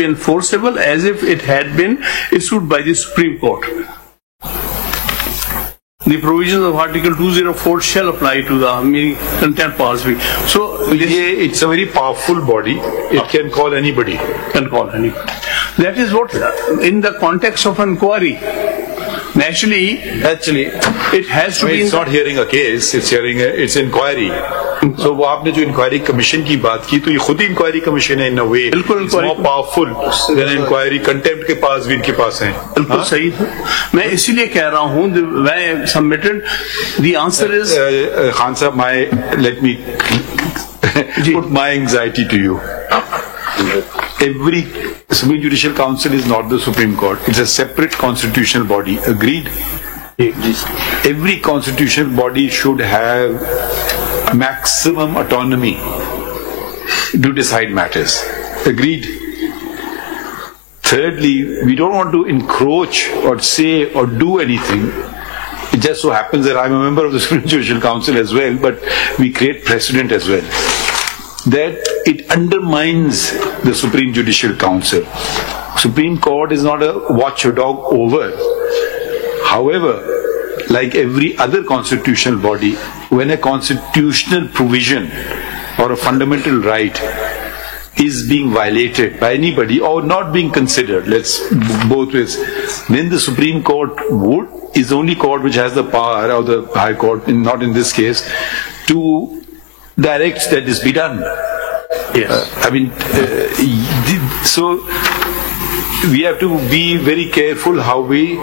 be enforceable as if it had been issued by the Supreme Court. The provisions of Article 204 shall apply to the contempt policy. So it's a very powerful body. It can call anybody. That is what, in the context of inquiry, naturally, it has to be. It's not hearing a case. It's inquiry. So वो आपने जो inquiry commission की बात की तो ये खुद ही inquiry commission है in a way it's more powerful than inquiry contempt के पास भी इनके पास है बिल्कुल सही है मैं इसीलिए कह रहा हूँ मैं submitted the answer is Khan साहब let me put my anxiety to you. Every Supreme Judicial Council is not the Supreme Court. It's a separate constitutional body. Agreed? Every constitutional body should have maximum autonomy to decide matters. Agreed? Thirdly, we don't want to encroach or say or do anything. It just so happens that I'm a member of the Supreme Judicial Council as well, but we create precedent as well. That it undermines the Supreme Judicial Council. Supreme Court is not a watchdog over. However, like every other constitutional body, when a constitutional provision or a fundamental right is being violated by anybody or not being considered, let's both ways, then the Supreme Court is the only court which has the power, or the High Court, not in this case, to direct that this be done. Yes. So we have to be very careful how we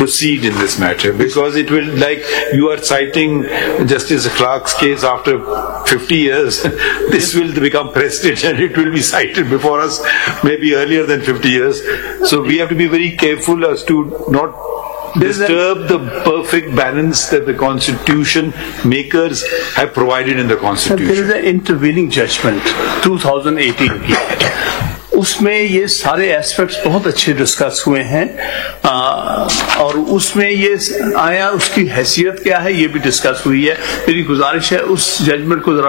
proceed in this matter, because it will, like you are citing Justice Clark's case after 50 years, this will become precedent and it will be cited before us maybe earlier than 50 years. So we have to be very careful as to not disturb the perfect balance that the constitution makers have provided in the constitution. There is an intervening judgment 2018 की उसमें ये सारे aspects बहुत अच्छे discuss हुए हैं और उसमें ये आया उसकी हैसियत क्या है ये भी डिस्कस हुई है मेरी गुजारिश है उस जजमेंट को जरा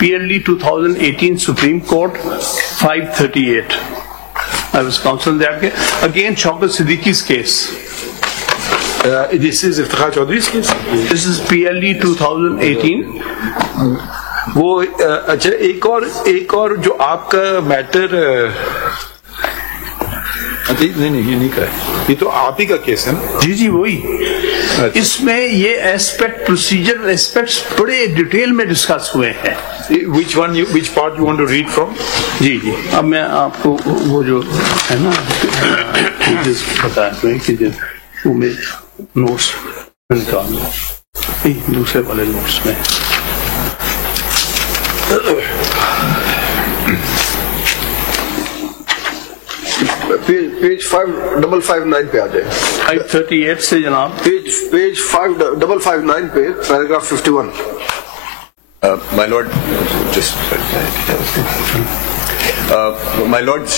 PLD 2018 supreme court 538 I was counsel that again Shaukat Siddiqui's case. This is Iftikhar Chaudhry's case. This is PLD 2018. वो अच्छा एक और जो आपका मैटर नहीं ये नहीं का ये तो आप ही का केस है ना जी वही इसमें ये एस्पेक्ट प्रोसीजर एस्पेक्ट्स बड़े डिटेल में डिस्कस हुए हैं which part you want to read from जी अब मैं आपको वो जो है ना बताया कि वो मेरे नोट्स निकाल दूसरे वाले नोट्स में पेज 5559 पे आ जाए 538 से जनाब पेज 5559 पे paragraph 51 My lord, my lords,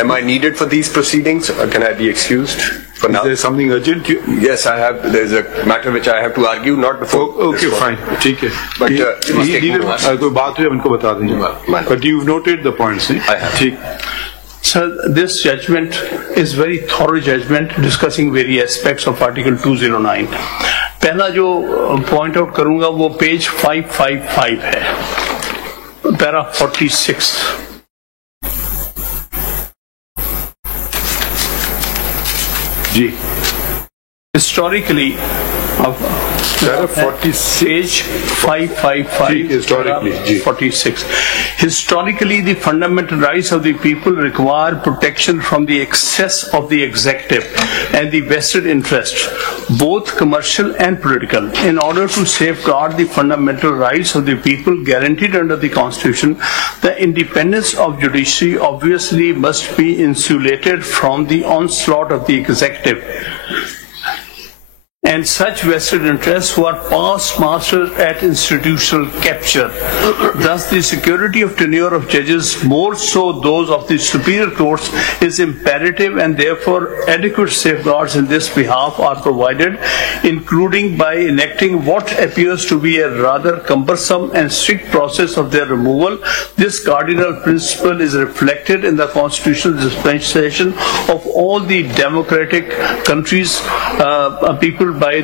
am I needed for these proceedings or can I be excused for now? Is there something urgent? Yes, I have. There's a matter which I have to argue, not before. Okay, fine. ठीक है. But कोई बात हुई उनको बता देंगे. But you've noted the points, eh? I have. ठीक. Sir, this judgment is very thorough judgment discussing various aspects of Article 209. पहला जो point out करूँगा वो page 555 है, para 46. Ji. Historically, Para 46. Page 555. Historically, 46. Historically, the fundamental rights of the people require protection from the excess of the executive and the vested interests, both commercial and political. In order to safeguard the fundamental rights of the people guaranteed under the Constitution, the independence of judiciary obviously must be insulated from the onslaught of the executive and such vested interests who are past masters at institutional capture. Thus, the security of tenure of judges, more so those of the superior courts, is imperative, and therefore adequate safeguards in this behalf are provided, including by enacting what appears to be a rather cumbersome and strict process of their removal. This cardinal principle is reflected in the constitutional dispensation of all the democratic countries, people by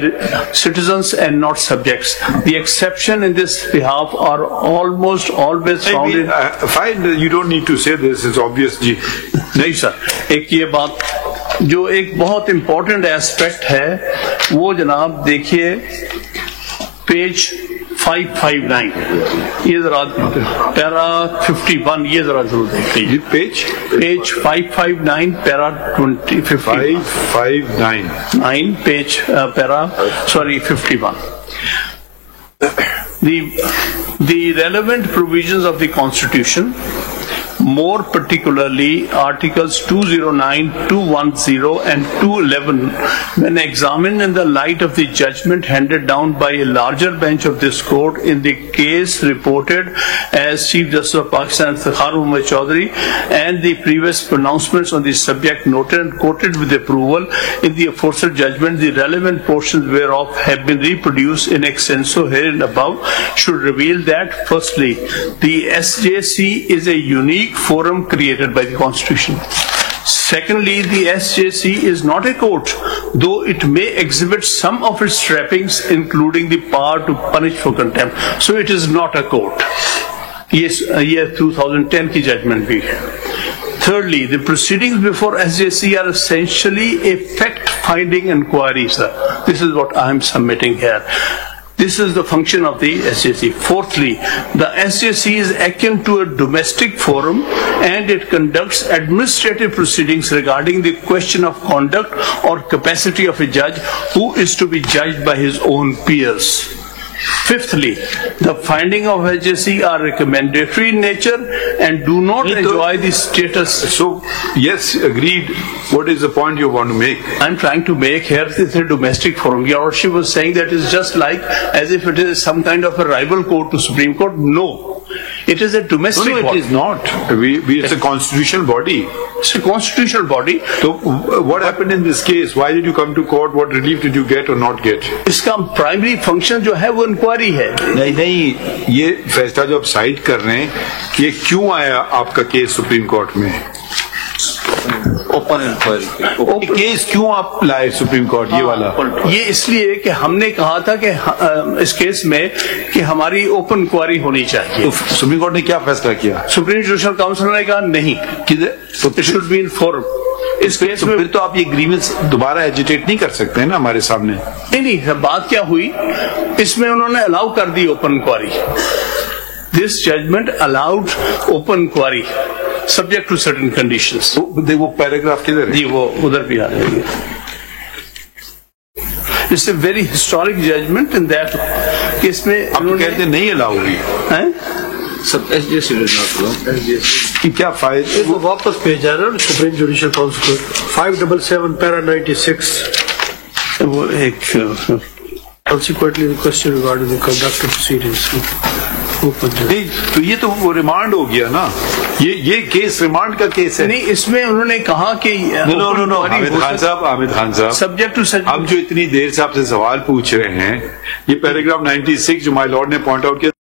citizens and not subjects. The exception in this behalf are almost always found in... Fine, you don't need to say this, it's obvious जी. नहीं sir, एक ये बात जो एक बहुत important aspect है वो जनाब देखिए पेज 559, ये जरा पैरा 51, ये जरा जरूर देखिए page 559 para 559 page para 51. The relevant provisions of the Constitution, more particularly Articles 209, 210 and 211, when examined in the light of the judgment handed down by a larger bench of this court in the case reported as Chief Justice of Pakistan Muhammad Chaudhary, and the previous pronouncements on the subject noted and quoted with approval in the aforesaid judgment, the relevant portions whereof have been reproduced in extenso herein above, should reveal that, firstly, the SJC is a unique forum created by the Constitution. Secondly, the SJC is not a court, though it may exhibit some of its trappings, including the power to punish for contempt. So it is not a court. Yes, year 2010 की judgment भी है. Thirdly, the proceedings before SJC are essentially a fact-finding inquiry, sir. This is what I am submitting here. This is the function of the SJC. Fourthly, the SJC is akin to a domestic forum, and it conducts administrative proceedings regarding the question of conduct or capacity of a judge who is to be judged by his own peers. Fifthly, the findings of SJC are recommendatory in nature and do not enjoy the status. So, yes, agreed. What is the point you want to make? I'm trying to make here this a domestic forum. Your Lordship was saying that it's just like as if it is some kind of a rival court to Supreme Court. No. It is a domestic body. No, it is not. It's a constitutional body. It's a constitutional body. So, what happened in this case? Why did you come to court? What relief did you get or not get? इसका primary function जो है वो inquiry है. नहीं, ये फैसला जो आप साइड कर रहे हैं, ये क्यों आया आपका केस सुप्रीम कोर्ट में? ओपन इंक्वायरी केस क्यों आप लाए सुप्रीम कोर्ट ये वाला? ये इसलिए कि हमने कहा था कि इस केस में कि हमारी ओपन इंक्वायरी होनी चाहिए. तो सुप्रीम कोर्ट ने क्या फैसला किया? सुप्रीम जुडिशल काउंसिल ने कहा नहीं, it should be in forum. इस केस में फिर तो आप ये एग्रीमेंट्स दोबारा एजिटेट नहीं कर सकते हैं ना हमारे सामने. नहीं, बात क्या हुई, इसमें उन्होंने अलाउ कर दी open inquiry. This judgment allowed open inquiry subject to certain conditions. वो पैराग्राफ किधर है? जी वो उधर भी आ जाएगी. It's a very historic judgment in that कि इसमें आप कहते नहीं अलाउ हुई हैं? सब SJC कि क्या फायदा? वो वापस भेजा ना सुप्रीम जुडिशियल काउंसिल 577 पैरा 96. वो एक Consequently, the question regarding the conduct of proceedings. नहीं, तो ये तो वो रिमांड हो गया ना. ये केस रिमांड का केस है. नहीं, इसमें उन्होंने कहा कि नो हामिद खान साहब सब्जेक्ट टू सच. हम जो इतनी देर से आपसे सवाल पूछ रहे हैं, ये पैराग्राफ 96 जो माय लॉर्ड ने पॉइंट आउट किया